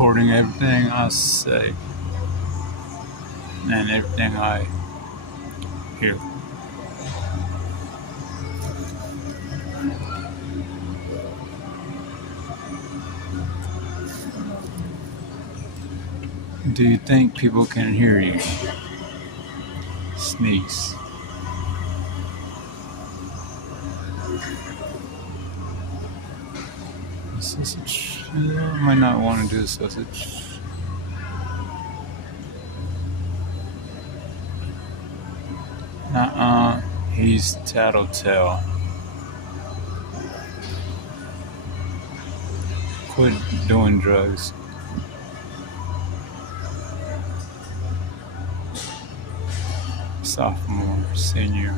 recording everything I say and everything I hear. Do you think people can hear you sneeze? Sausage. I might not want to do sausage. He's tattletale. Quit doing drugs. Sophomore, senior.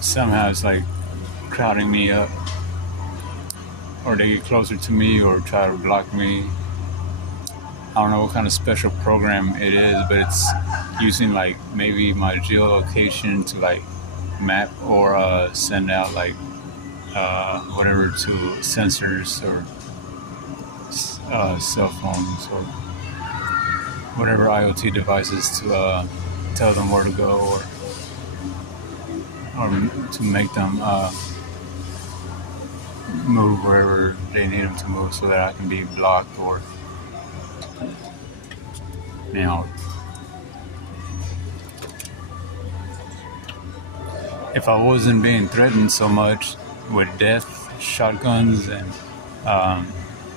Somehow it's like crowding me up, or they get closer to me or try to block me. I don't know what kind of special program it is, but it's using like maybe my geolocation to like map or send out like whatever to sensors or cell phones or whatever IoT devices to tell them where to go or to make them move wherever they need them to move so that I can be blocked or if I wasn't being threatened so much with death, shotguns and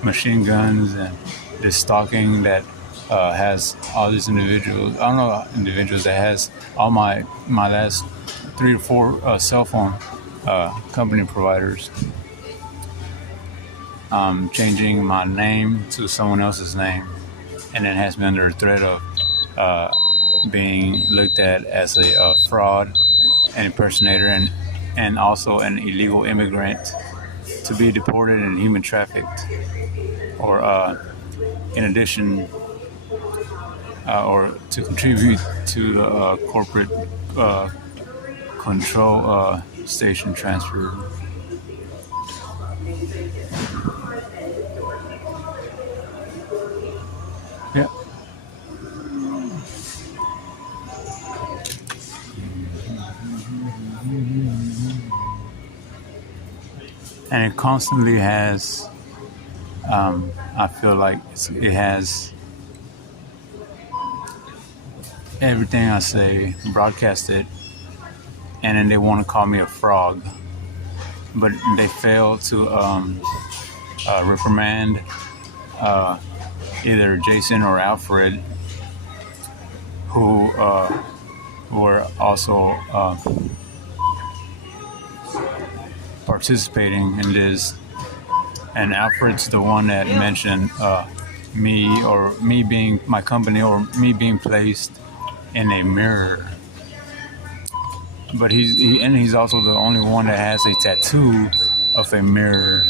machine guns and this stalking that has all these individuals, I don't know individuals that has all my last 3 to 4 cell phone company providers changing my name to someone else's name, and then has me under threat of being looked at as a fraud, an impersonator, and also an illegal immigrant to be deported and human trafficked, or in addition, or to contribute to the corporate control station transfer. Yeah. And it constantly has, I feel like it has everything I say broadcasted, and then they want to call me a frog, but they fail to reprimand either Jason or Alfred, who were also participating in this. And Alfred's the one that mentioned me being my company, or me being placed in a mirror. But he's also the only one that has a tattoo of a mirror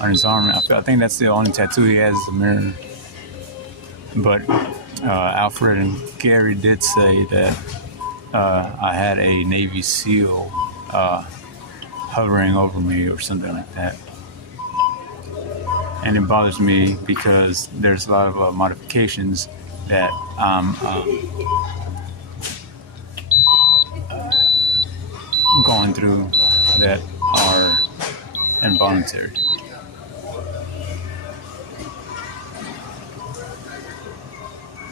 on his arm. I think that's the only tattoo he has, is a mirror. But Alfred and Gary did say that I had a Navy SEAL hovering over me or something like that. And it bothers me because there's a lot of modifications that I'm going through that are involuntary.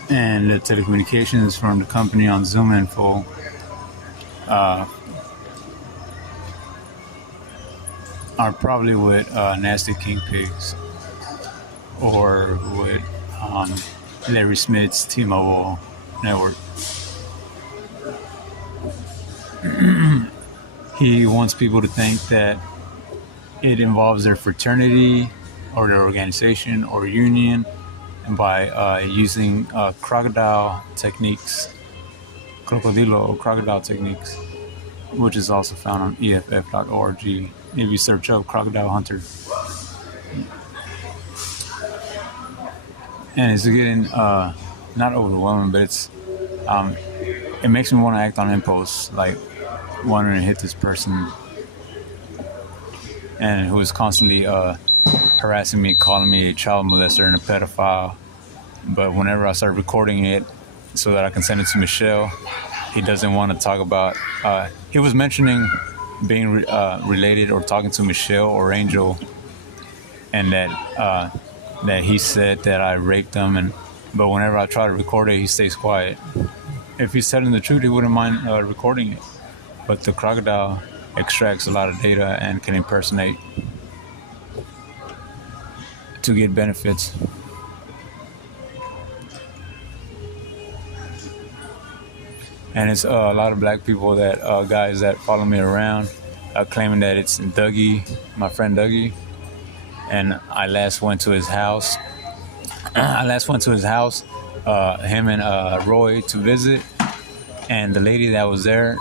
And the telecommunications from the company on ZoomInfo are probably with Nasty King Pigs or with Larry Smith's T-Mobile network. He wants people to think that it involves their fraternity or their organization or union, by using crocodile techniques, which is also found on EFF.org. If you search up crocodile hunter, and it's getting not overwhelming, but it makes me want to act on impulse, like wanting to hit this person, and who is constantly harassing me, calling me a child molester and a pedophile. But whenever I start recording it so that I can send it to Michelle, he doesn't want to talk about. He was mentioning being related or talking to Michelle or Angel, and that he said that I raped him. But whenever I try to record it, he stays quiet. If he's telling the truth, he wouldn't mind recording it. But the crocodile extracts a lot of data and can impersonate to get benefits. And it's a lot of black people that guys that follow me around, claiming that it's Dougie, my friend Dougie. And I last went to his house. Him and Roy to visit. And the lady that was there,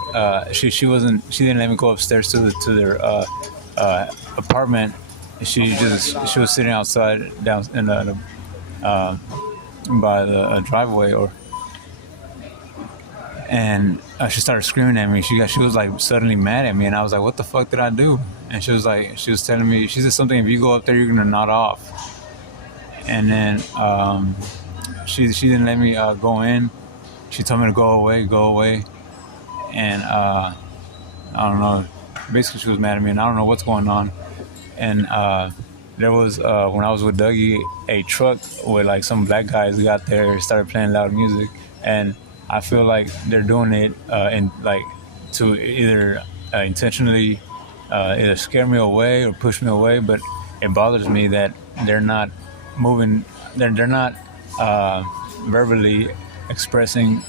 she didn't let me go upstairs to their apartment. She was sitting outside down in the by the driveway, and she started screaming at me. She was like suddenly mad at me, and I was like, "What the fuck did I do?" And she was telling me, she said something, "If you go up there, you're gonna nod off." And then she didn't let me go in. She told me to go away, and I don't know. Basically, she was mad at me, and I don't know what's going on. And there was when I was with Dougie, a truck with like some black guys got there, started playing loud music, and I feel like they're doing it and like to either intentionally either scare me away or push me away. But it bothers me that they're not moving. They're not verbally expressing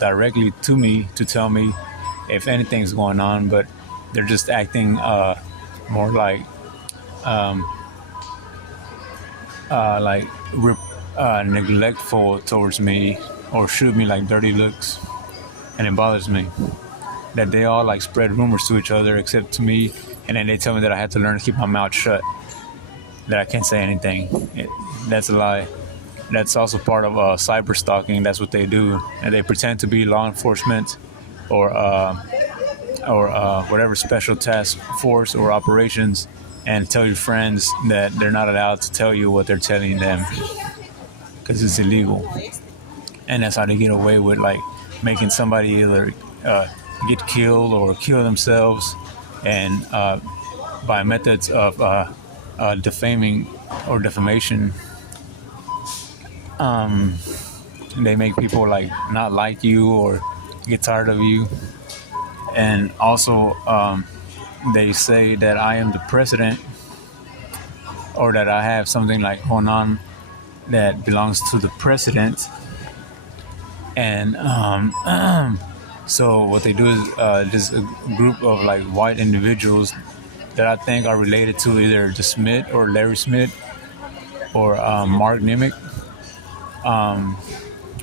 directly to me to tell me if anything's going on, but they're just acting more like neglectful towards me, or shoot me like dirty looks. And it bothers me that they all like spread rumors to each other except to me, and then they tell me that I have to learn to keep my mouth shut, that I can't say anything. That's a lie. That's also part of cyber stalking. That's what they do, and they pretend to be law enforcement or whatever special task force or operations, and tell your friends that they're not allowed to tell you what they're telling them because it's illegal. And that's how they get away with like making somebody either get killed or kill themselves, and by methods of defaming or defamation. They make people like not like you or get tired of you. And also they say that I am the president, or that I have something like going on that belongs to the president. And so what they do is this group of like white individuals that I think are related to either the Smith or Larry Smith or Mark Nimick,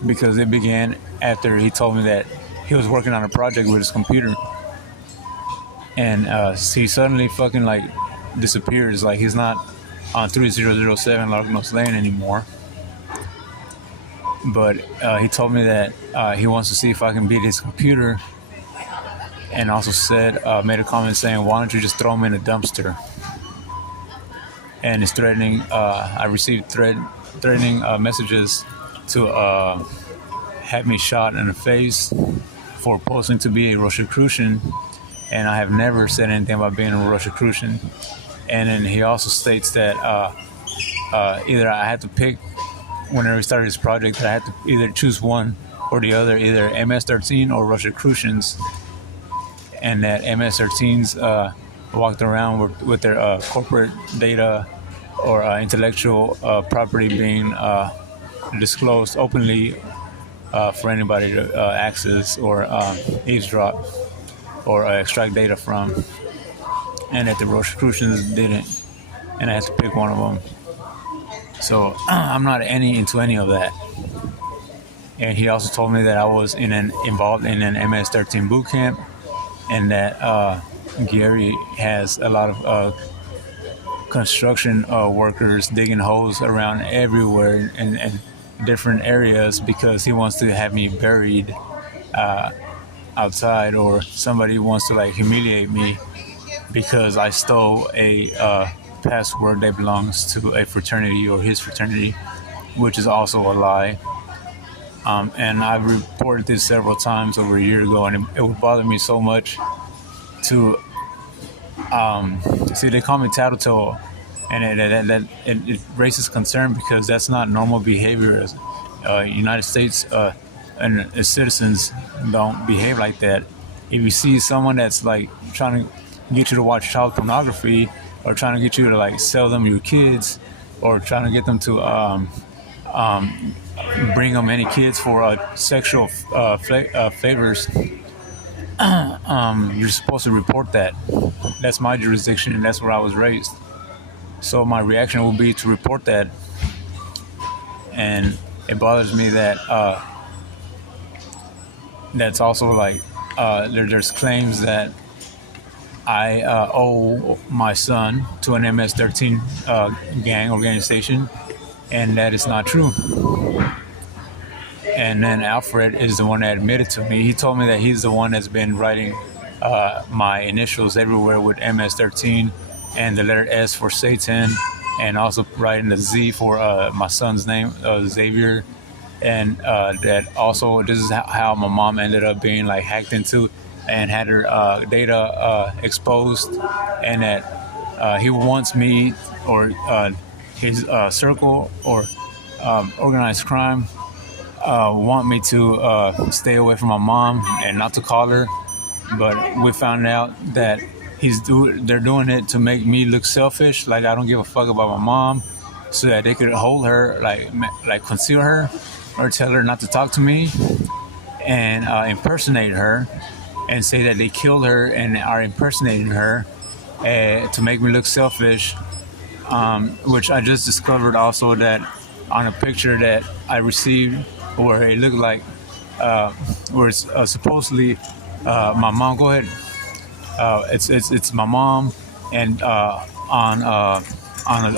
because it began after he told me that he was working on a project with his computer, and he suddenly fucking like disappears, like he's not on 3007 Larknos Lane anymore. But he told me that he wants to see if I can beat his computer, and also made a comment saying, "Why don't you just throw him in a dumpster?" And is threatening. I received threatening messages to have me shot in the face for posing to be a Rosicrucian, and I have never said anything about being a Rosicrucian. And then he also states that either I had to pick, whenever we started this project, that I had to either choose one or the other, either MS-13 or Rosicrucians, and that MS-13s walked around with their corporate data or intellectual property being disclosed openly for anybody to access or eavesdrop or extract data from, and that the Rosicrucians didn't, and I had to pick one of them. So I'm not into any of that. And he also told me that I was involved in an MS-13 boot camp, and that Gary has a lot of construction workers digging holes around everywhere in different areas because he wants to have me buried outside, or somebody wants to like humiliate me because I stole a password that belongs to a fraternity or his fraternity, which is also a lie. And I've reported this several times over a year ago, and it would bother me so much to see. They call me tattletale, and it raises concern because that's not normal behavior. As United States and citizens don't behave like that. If you see someone that's like trying to get you to watch child pornography, or trying to get you to like sell them your kids, or trying to get them to bring them any kids for sexual favors, you're supposed to report that. That's my jurisdiction, and that's where I was raised. So my reaction will be to report that. And it bothers me that that's also like there's claims that I owe my son to an MS-13 gang organization, and that is not true. And then Alfred is the one that admitted to me. He told me that he's the one that's been writing my initials everywhere with MS-13 and the letter S for Satan, and also writing the Z for my son's name, Xavier. And that also, this is how my mom ended up being like hacked into and had her data exposed, and that he wants me, or his circle, or organized crime, want me to stay away from my mom and not to call her. But we found out that they're doing it to make me look selfish, like I don't give a fuck about my mom, so that they could hold her, like conceal her, or tell her not to talk to me, and impersonate her, and say that they killed her and are impersonating her to make me look selfish. Which I just discovered also that on a picture that I received, where it looked like where it's supposedly my mom. Go ahead. It's my mom, and on a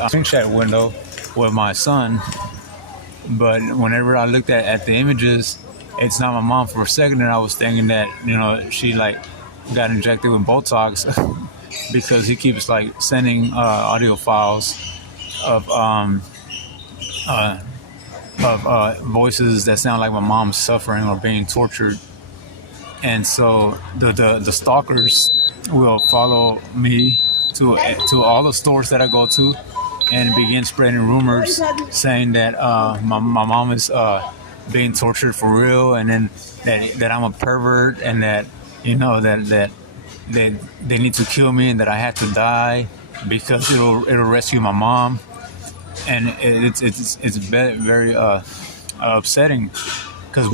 screenshot window with my son. But whenever I looked at the images, it's not my mom. For a second, and I was thinking that she like got injected with Botox because he keeps like sending audio files of voices that sound like my mom's suffering or being tortured. And so the stalkers will follow me to all the stores that I go to, and begin spreading rumors saying that my mom is being tortured for real, and then that I'm a pervert, and that that they need to kill me, and that I have to die because it'll rescue my mom. And it's very upsetting, because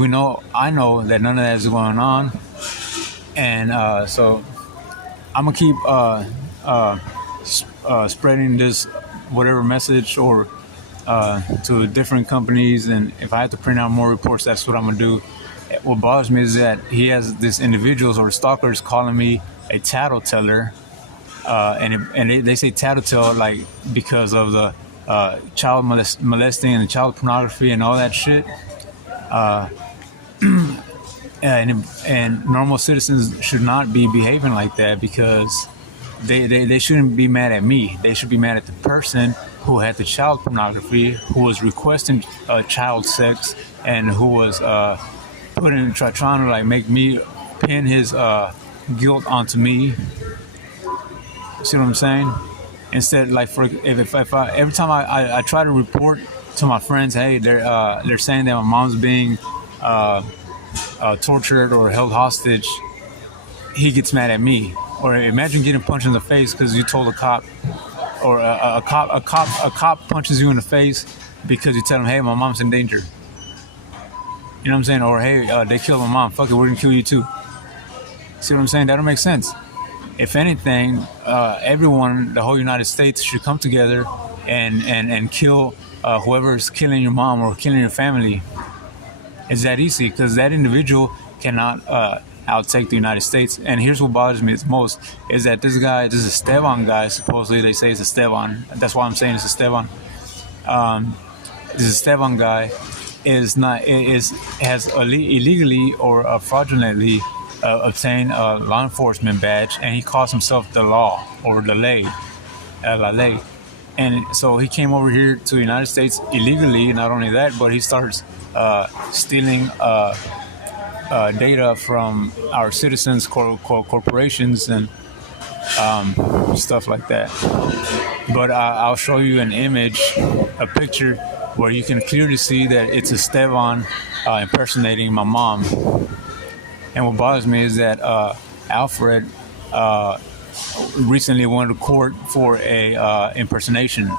I know that none of that is going on. And so I'm gonna keep spreading this whatever message, or to different companies, and if I have to print out more reports, that's what I'm gonna do. What bothers me is that he has these individuals or stalkers calling me a tattleteller, and they say tattletale like because of the child molesting and child pornography and all that shit. And normal citizens should not be behaving like that, because they shouldn't be mad at me. They should be mad at the person who had the child pornography, who was requesting child sex, and who was trying to like make me pin his guilt onto me. See what I'm saying? Instead, like if I every time I try to report to my friends, hey, they're saying that my mom's being tortured or held hostage, he gets mad at me. Or imagine getting punched in the face because you told a cop, or a cop punches you in the face because you tell him, hey, my mom's in danger. You know what I'm saying? Or hey, they killed my mom. Fuck it, we're gonna kill you too. See what I'm saying? That don't make sense. If anything, everyone, the whole United States should come together and kill whoever's killing your mom or killing your family. It's that easy because that individual cannot outtake the United States. And here's what bothers me the most is that this Esteban guy, supposedly they say it's Esteban. That's why I'm saying it's Esteban. This Esteban guy has illegally or fraudulently obtained a law enforcement badge, and he calls himself the law or the ley, la ley. And so he came over here to the United States illegally. Not only that, but he starts stealing data from our citizens, corporations, and stuff like that. But I'll show you an image, a picture, where you can clearly see that it's Esteban impersonating my mom. And what bothers me is that Alfred recently went to court for a impersonation.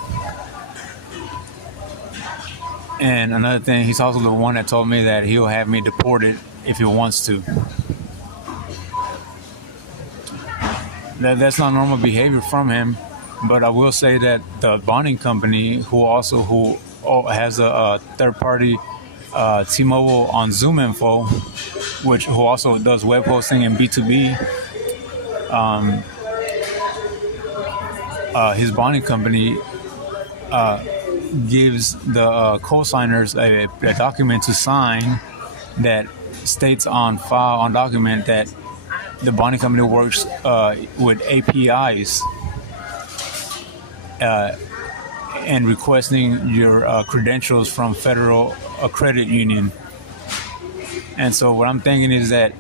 And another thing, he's also the one that told me that he'll have me deported if he wants to. That's not normal behavior from him. But I will say that the bonding company, who has a third-party T-Mobile on Zoom Info, who also does web hosting and B2B, his bonding company gives the co-signers a document to sign that states on document that the bonding company works with APIs and requesting your credentials from Federal Credit Union. And so what I'm thinking is that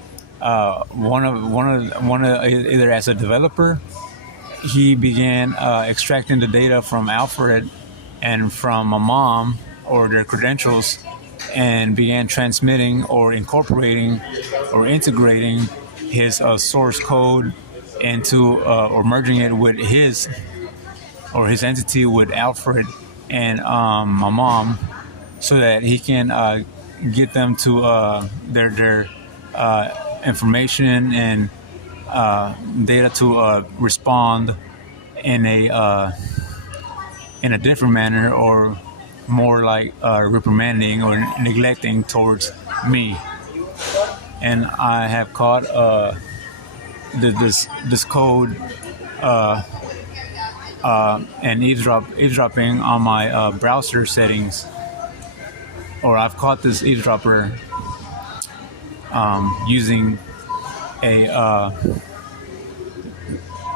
one of either as a developer, he began extracting the data from Alfred and from my mom or their credentials, and began transmitting or incorporating or integrating his source code into or merging it with his entity with Alfred and my mom, so that he can get them to their information and data to respond in a different manner, or more like reprimanding or neglecting towards me. And I have caught this code and eavesdropping on my browser settings, or I've caught this eavesdropper using a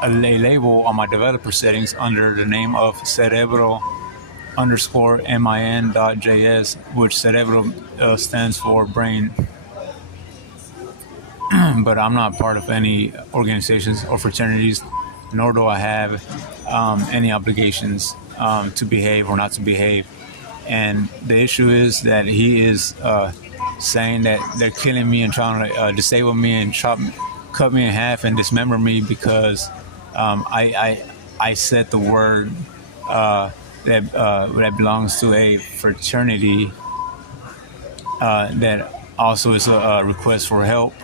label on my developer settings under the name of Cerebro_min.js, which Cerebro stands for brain. But I'm not part of any organizations or fraternities, nor do I have any obligations to behave or not to behave. And the issue is that he is saying that they're killing me and trying to disable me and cut me in half and dismember me because I said the word that belongs to a fraternity that also is a request for help,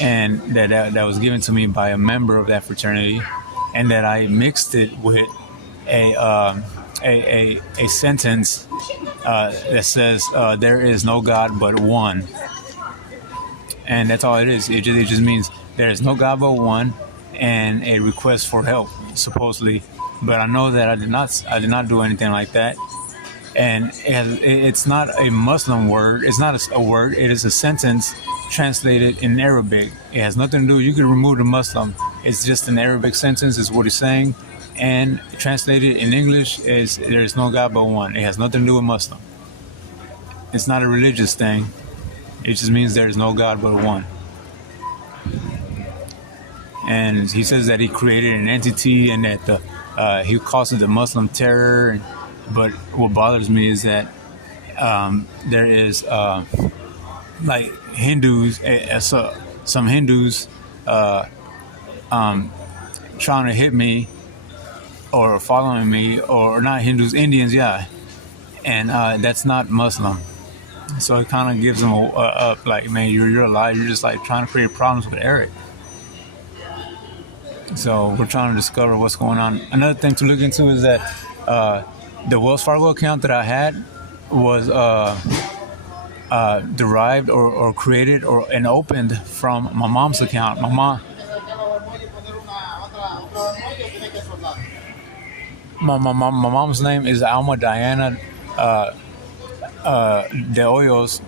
and that was given to me by a member of that fraternity, and that I mixed it with a sentence that says there is no God but one, and that's all it is. It just means there is no God but one, and a request for help, supposedly. But I know that I did not do anything like that. And it's not a Muslim word. It's not a word. It is a sentence translated in Arabic. It has nothing to do. You can remove the Muslim. It's just an Arabic sentence is what it's saying. And translated in English is there is no God but one. It has nothing to do with Muslim. It's not a religious thing. It just means there is no God but one. And he says that he created an entity and that he calls it the Muslim terror. But what bothers me is that there is like Hindus, some Hindus trying to hit me or following me, or not Hindus, Indians, yeah. And that's not Muslim. So it kind of gives them up, like, man, you're alive. You're just like trying to create problems with Eric. So we're trying to discover what's going on. Another thing to look into is that The Wells Fargo account that I had was derived or created or and opened from my mom's account. My mom's name is Alma Diana De Hoyos,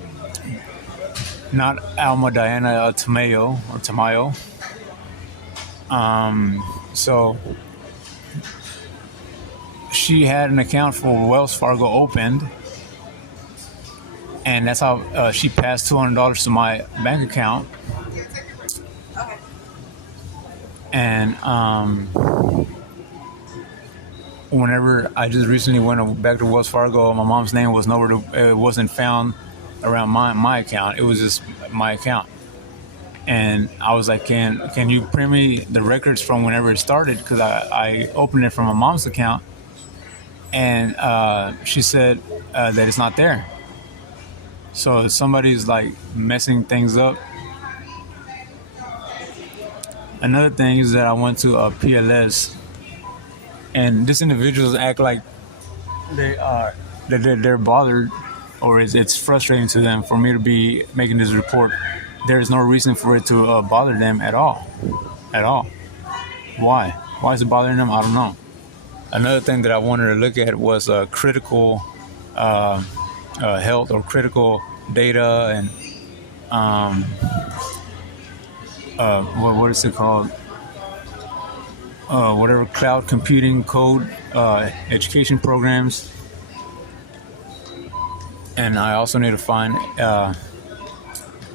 not Alma Diana Tamayo or Tamayo. So she had an account for Wells Fargo opened, and that's how she passed $200 to my bank account. And whenever I just recently went back to Wells Fargo, my mom's name was nowhere it wasn't found around my account. It was just my account. And I was like, can you print me the records from whenever it started? Because I opened it from my mom's account. And she said that it's not there. So somebody's like messing things up. Another thing is that I went to PLS, and these individuals act like they're bothered, or it's frustrating to them for me to be making this report. There is no reason for it to bother them at all. Why? Why is it bothering them? I don't know. Another thing that I wanted to look at was critical health or critical data and what is it called? Whatever cloud computing code education programs. And I also need to find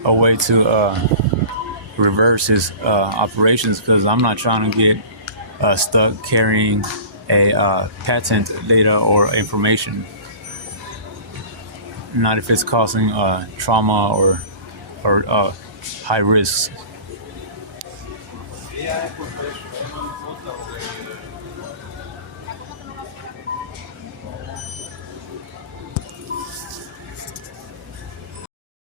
a way to reverse his operations, because I'm not trying to get stuck carrying a patent data or information. Not if it's causing trauma or high risks.